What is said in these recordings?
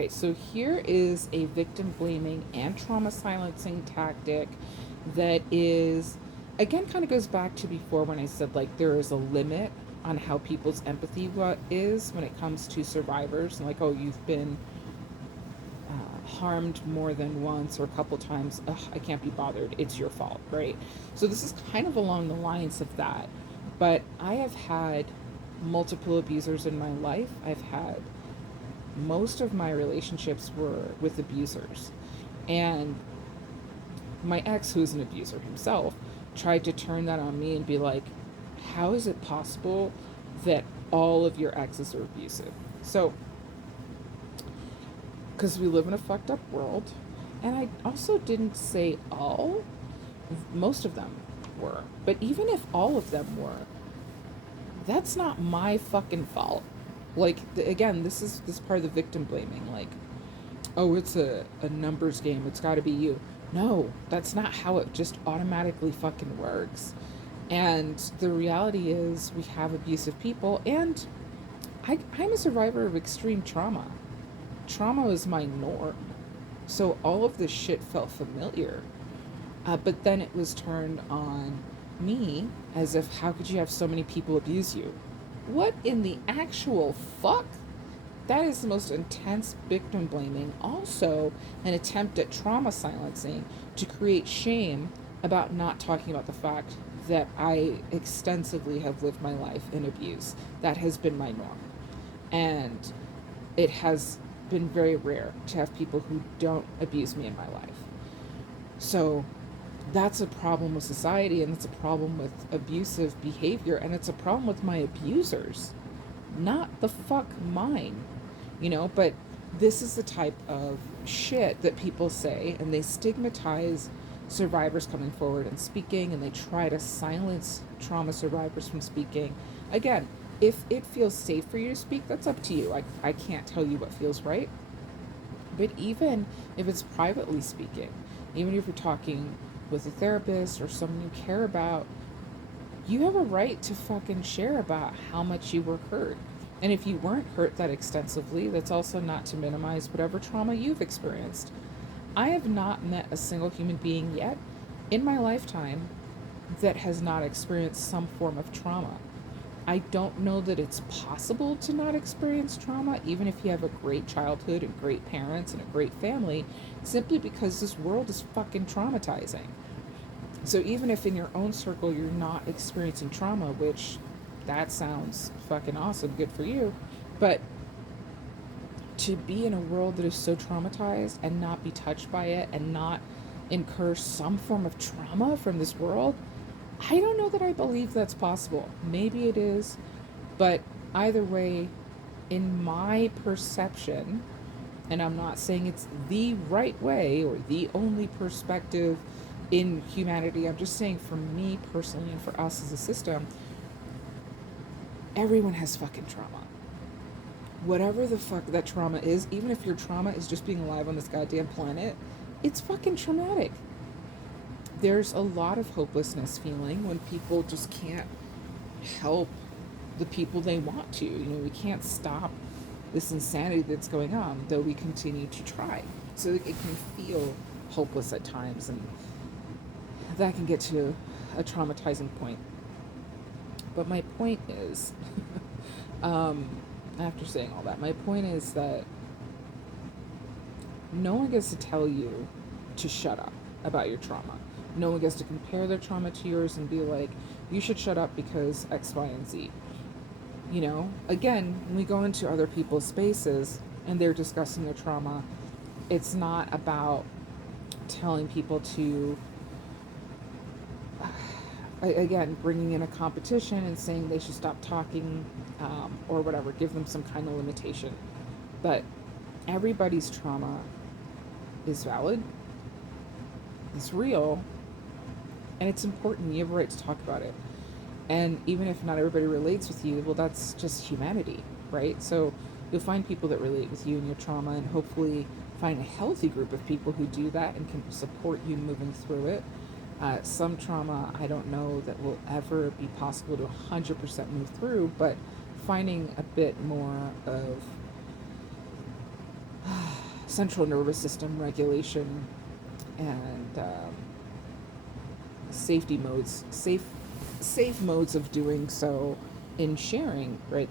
Okay, so here is a victim blaming and trauma silencing tactic that is, again, kind of goes back to before when I said like there is a limit on how people's empathy is when it comes to survivors. And like, oh, you've been harmed more than once or a couple times. Ugh, I can't be bothered. It's your fault, right? So this is kind of along the lines of that. But I have had multiple abusers in my life. I've had most of my relationships were with abusers. And my ex, who's an abuser himself, tried to turn that on me and be like, how is it possible that all of your exes are abusive? So, because we live in a fucked up world, and I also didn't say all, most of them were. But even if all of them were, that's not my fucking fault. Like, again, this part of the victim blaming. Like, oh, it's a numbers game. It's got to be you. No, that's not how it just automatically fucking works. And the reality is, we have abusive people, and I'm a survivor of extreme trauma. Trauma is my norm. So all of this shit felt familiar. But then it was turned on me as if, how could you have so many people abuse you? What in the actual fuck? That is the most intense victim blaming. Also, an attempt at trauma silencing to create shame about not talking about the fact that I extensively have lived my life in abuse. That has been my norm. And it has been very rare to have people who don't abuse me in my life. So that's a problem with society, and it's a problem with abusive behavior, and it's a problem with my abusers, not the fuck mine, but this is the type of shit that people say, and they stigmatize survivors coming forward and speaking, and they try to silence trauma survivors from speaking. Again, if it feels safe for you to speak, that's up to you. I can't tell you what feels right. But even if it's privately speaking, even if you're talking with a therapist or someone you care about, you have a right to fucking share about how much you were hurt. And if you weren't hurt that extensively, that's also not to minimize whatever trauma you've experienced. I have not met a single human being yet in my lifetime that has not experienced some form of trauma. I don't know that it's possible to not experience trauma, even if you have a great childhood and great parents and a great family, simply because this world is fucking traumatizing. So even if in your own circle you're not experiencing trauma, which that sounds fucking awesome, good for you, but to be in a world that is so traumatized and not be touched by it and not incur some form of trauma from this world, I don't know that I believe that's possible. Maybe it is, but either way, in my perception, and I'm not saying it's the right way or the only perspective in humanity, I'm just saying for me personally and for us as a system, everyone has fucking trauma. Whatever the fuck that trauma is, even if your trauma is just being alive on this goddamn planet, it's fucking traumatic. There's a lot of hopelessness feeling when people just can't help the people they want to. We can't stop this insanity that's going on, though we continue to try. So it can feel hopeless at times, and that can get to a traumatizing point. But my point is, after saying all that, my point is that no one gets to tell you to shut up about your trauma. No one gets to compare their trauma to yours and be like, you should shut up because X, Y, and Z. Again, when we go into other people's spaces and they're discussing their trauma, it's not about telling people to, again, bringing in a competition and saying they should stop talking or whatever, give them some kind of limitation. But everybody's trauma is valid, it's real, and it's important. You have a right to talk about it. And even if not everybody relates with you, well, that's just humanity, right? So you'll find people that relate with you and your trauma, and hopefully find a healthy group of people who do that and can support you moving through it. Some trauma, I don't know that will ever be possible to 100% move through, but finding a bit more of central nervous system regulation and safety modes, safe modes of doing so in sharing, right?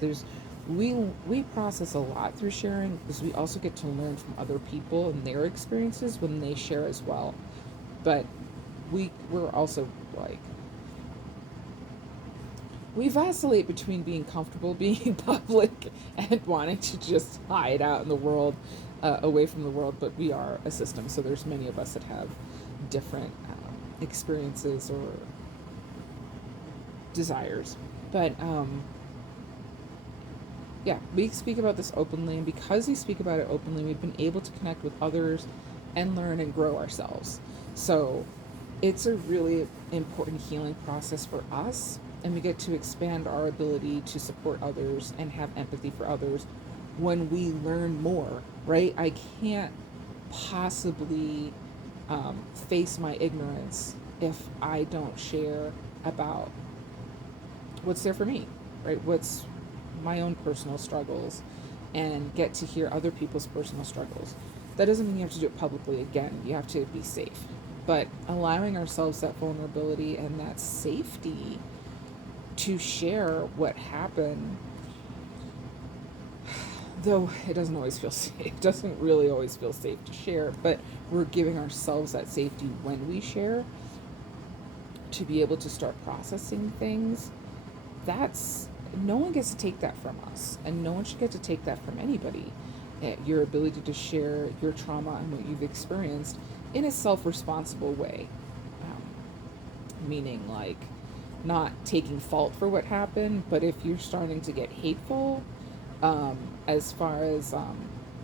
We process a lot through sharing because we also get to learn from other people and their experiences when they share as well. But we're also like, we vacillate between being comfortable being public and wanting to just hide out in the world, away from the world. But we are a system, so there's many of us that have different experiences or desires. But yeah, we speak about this openly, and because we speak about it openly, we've been able to connect with others and learn and grow ourselves. So it's a really important healing process for us, and we get to expand our ability to support others and have empathy for others when we learn more, right? I can't possibly face my ignorance if I don't share about what's there for me, right? What's my own personal struggles and get to hear other people's personal struggles. That doesn't mean you have to do it publicly. Again, you have to be safe. But allowing ourselves that vulnerability and that safety to share what happened, though it doesn't always feel safe, it doesn't really always feel safe to share, but we're giving ourselves that safety when we share to be able to start processing things. That's, no one gets to take that from us, and no one should get to take that from anybody. Your ability to share your trauma and what you've experienced in a self-responsible way, meaning like not taking fault for what happened, but if you're starting to get hateful, as far as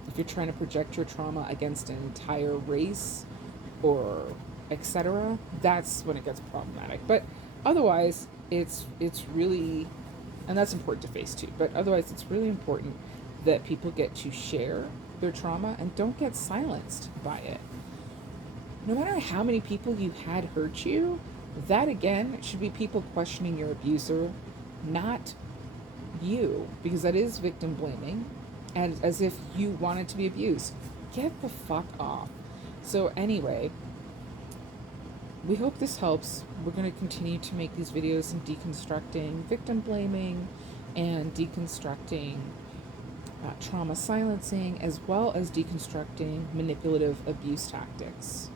if you're trying to project your trauma against an entire race or etc., that's when it gets problematic. But otherwise, it's really, and that's important to face too, but otherwise it's really important that people get to share their trauma and don't get silenced by it. No matter how many people you had hurt you, that again should be people questioning your abuser, not you, because that is victim blaming, and as if you wanted to be abused. Get the fuck off. So anyway, we hope this helps. We're going to continue to make these videos in deconstructing victim blaming and deconstructing trauma silencing, as well as deconstructing manipulative abuse tactics.